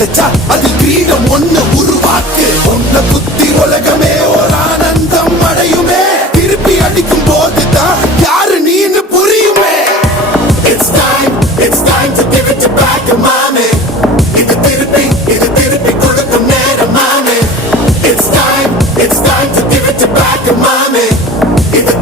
கிடைச்சா அதில் கிரீடம் ஒண்ணு உருவாக்கு. உன்னை குத்தி உலகமே ஒரு ஆனந்தம் அடையுமே. திருப்பி அடிக்கும் போதுதான் யாரு நீன்னு புரியுமே. It's time to give it back to mommy. இது திருப்பி கொடுக்கும் நேரம் மாமே. It's time to give it back to mommy. இது